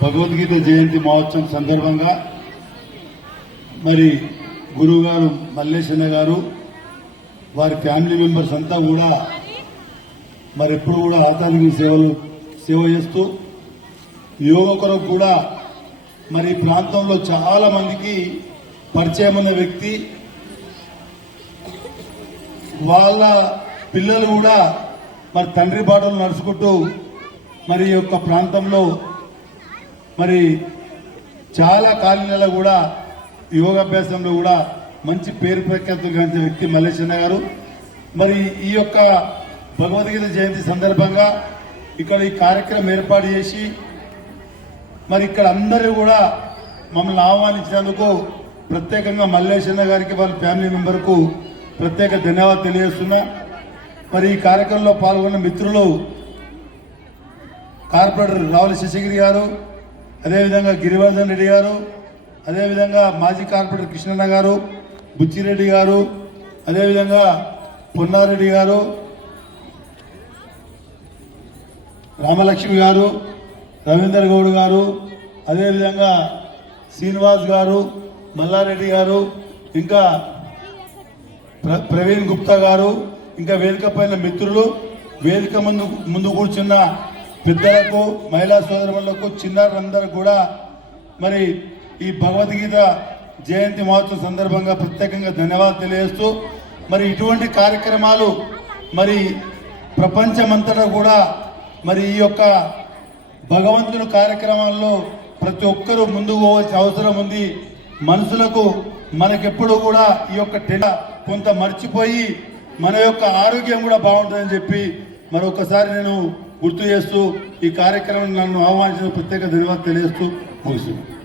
భగవద్గీత జయంతి మహోత్సవం సందర్భంగా మరి గురువు గారు మల్లేశన్న గారు వారి ఫ్యామిలీ మెంబర్స్ అంతా కూడా మరి ఎప్పుడు కూడా ఆధ్యాత్మిక సేవ చేస్తూ యోగ కొరకు కూడా మరి ప్రాంతంలో చాలా మందికి పరిచయం ఉన్న వ్యక్తి. వాళ్ళ పిల్లలు కూడా మరి తండ్రి బాటలు నడుచుకుంటూ మరి ఈ యొక్క ప్రాంతంలో మరి చాలా కాలనీలలో కూడా యోగాభ్యాసంలో కూడా మంచి పేరు ప్రఖ్యాతులు గాంచిన వ్యక్తి మల్లేశన్న గారు. మరి ఈ యొక్క భగవద్గీత జయంతి సందర్భంగా ఇక్కడ ఈ కార్యక్రమం ఏర్పాటు చేసి మరి ఇక్కడ అందరూ కూడా మమ్మల్ని ఆహ్వానించినందుకు ప్రత్యేకంగా మల్లేశన్న గారికి వాళ్ళ ఫ్యామిలీ మెంబర్కు ప్రత్యేక ధన్యవాదాలు తెలియజేస్తున్నా. మరి ఈ కార్యక్రమంలో పాల్గొన్న మిత్రులు కార్పొరేటర్ రావుల శశగిరి గారు, అదేవిధంగా గిరివర్ధన్ రెడ్డి గారు, అదేవిధంగా మాజీ కార్పొరేటర్ కృష్ణన్న గారు, బుచ్చిరెడ్డి గారు, అదేవిధంగా పొన్నారెడ్డి గారు, రామలక్ష్మి గారు, రవీందర్ గౌడ్ గారు, అదేవిధంగా శ్రీనివాస్ గారు, మల్లారెడ్డి గారు, ఇంకా ప్రవీణ్ గుప్తా గారు, ఇంకా వేదిక పైన మిత్రులు, వేదిక ముందు కూర్చున్న పెద్దలకు, మహిళా సోదరులకు, చిన్నారులందరూ కూడా మరి ఈ భగవద్గీత జయంతి మహోత్సవం సందర్భంగా ప్రత్యేకంగా ధన్యవాదాలు తెలియజేస్తూ మరి ఇటువంటి కార్యక్రమాలు మరి ప్రపంచమంతటా కూడా మరి ఈ యొక్క భగవంతుని కార్యక్రమాల్లో ప్రతి ఒక్కరూ ముందుకు పోవాల్సిన అవసరం ఉంది. మనుషులకు మనకెప్పుడు కూడా ఈ యొక్క కొంత మర్చిపోయి మన యొక్క ఆరోగ్యం కూడా బాగుంటుందని చెప్పి మరొకసారి నేను గుర్తు చేస్తూ ఈ కార్యక్రమం నన్ను ఆహ్వానించిన ప్రత్యేక ధన్యవాదాలు తెలియజేస్తూ ముగిస్తున్నాను.